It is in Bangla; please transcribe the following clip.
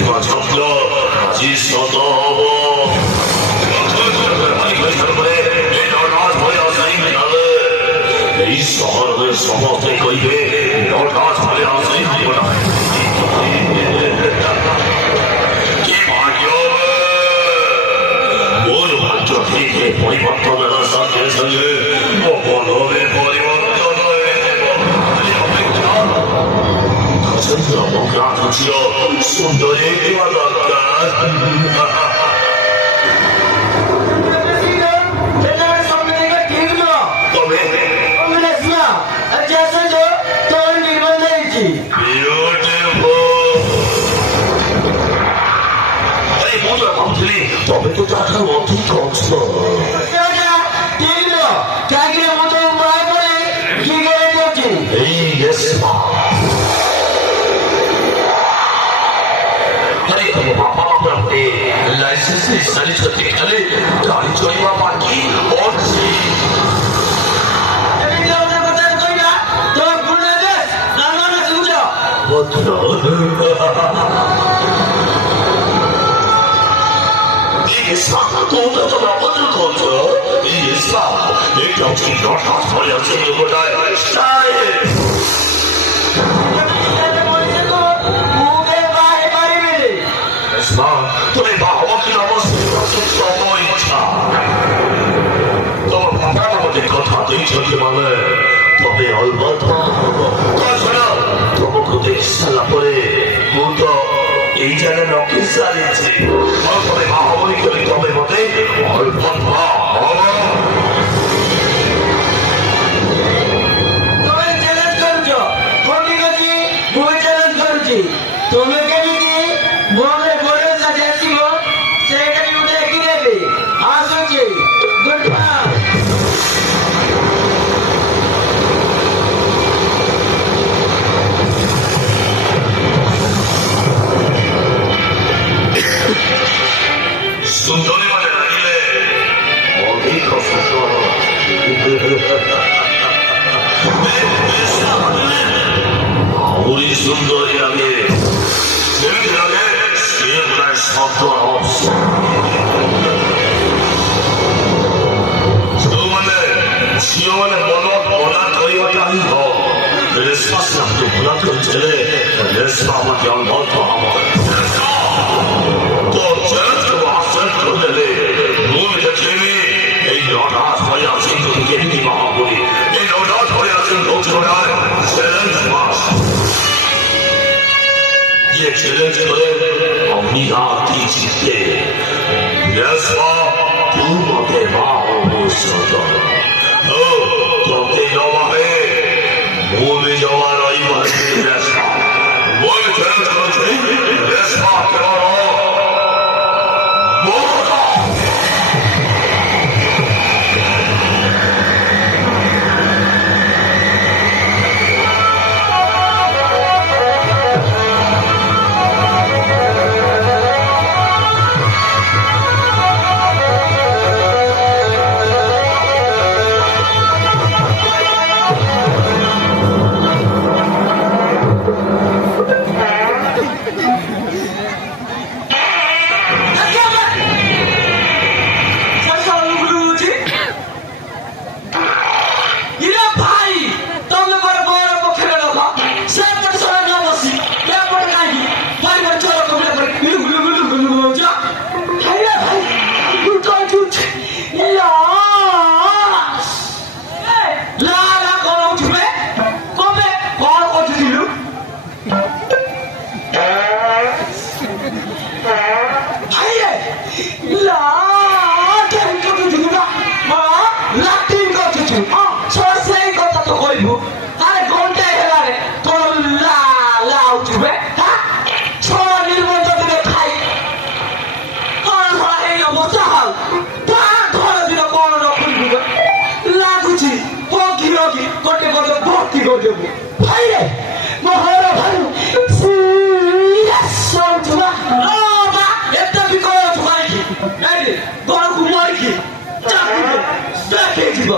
ছন্দ আজি শত এই শহরের সমস্তে কইবে নটাজ হলে আসেই দিব না কি ভাগ্য মূল ভাগ্য ঠিক পরিবর্তনের সঙ্গে সঙ্গে মনোভাবের পরিবর্তন অপরাধ ছিল সুন্দরী দেওয়া দরকার তবে তো টাকার অধিক খরচ এই लाइसेंस सारी छत्ती खाली गाड़ी चोरीवा बाकी और তুমি বাবাকে নমস্কার সময় ইচ্ছা তোমার বাবার আমাদের কথা দিয়েছে মানে তবে অলবৎ তোমাকে দেশ সালা পরে মু তো এই জায়গায় নকিস চালিয়েছি তবে বাবাবলি করি তবে মতে অলবৎ তুমি কেমিতি বলে বলে সাজাইছিল সেটা কি দেখি নেবে আসুছি গুড বাই সুন্দরী মানে লাগিলে অধিক সুন্দর আউরি সুন্দরী লাগে যেমনি লাগে সে প্রায় শব্দ ঝিও মানে মনত মনা কৰিবটা আহিব ৰেচপাছ নামটো ভুলা কৰিছিলে ৰেচপা আমাকে অলবদ্ধ হব তো চেঞ্জ করলে মূল দেখলেনি এই নটাজ হয়ে আছেন তুমি কেমনি মহাবলী এই নটাজ হয়ে আছেন লোকজনায় চ্যালেঞ্জ মাস ये चैलेंज करे अपनी आती जीते नेस्पा तू मते माहो सदा ओ तोते नवा है मुंह में जवा रही बात नेस्पा वो चैलेंज करो नेस्पा करो ভাইরে মহার ভাই সিরিয়াস সৌজবা ওবা এটা বিকল তোমার কি এই বড় কুমার কি চাকরি দেখে দিব